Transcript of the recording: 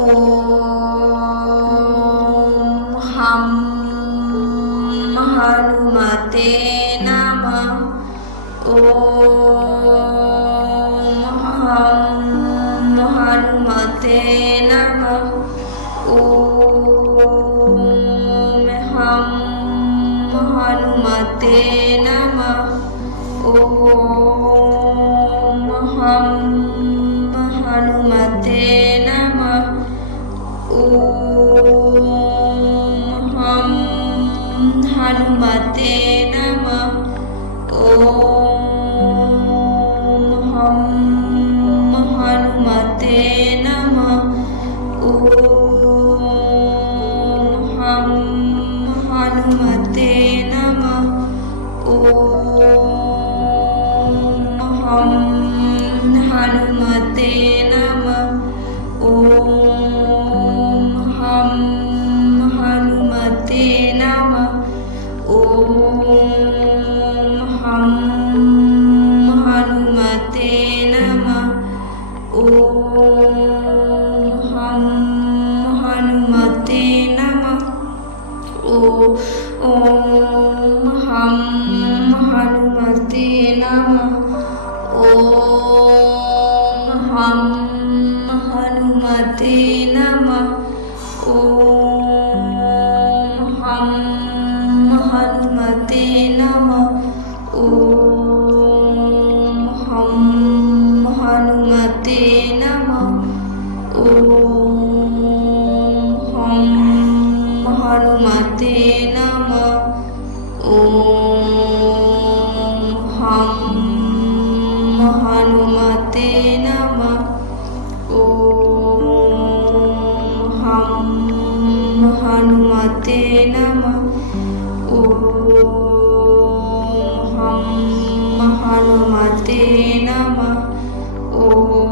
ओम हम हनुमते नमः। ओम हम हनुमते नमः। ओम हम हनुमते नमः। ओम हम हनुमते नमः। ओम हम हनुमते नमः। ओम हम हनुमते नमः। ओम हम हनुमते नमः। ओम हम हनुमते नमः। ओम हम हनुमते नमः। ओम हम हनुमते नमः। ओम हम हनुमते नमः। ओम हम हनुमते नमः। ओम हम हनुमते नमः। ओम हम हनुमते नमः। ओम हम हनुमते नमः। ओम हम हनुमते नमः। ओम हम हनुमते नमः। ओम हम हनुमते नमः। ओम हम हनुमते नमः। ओम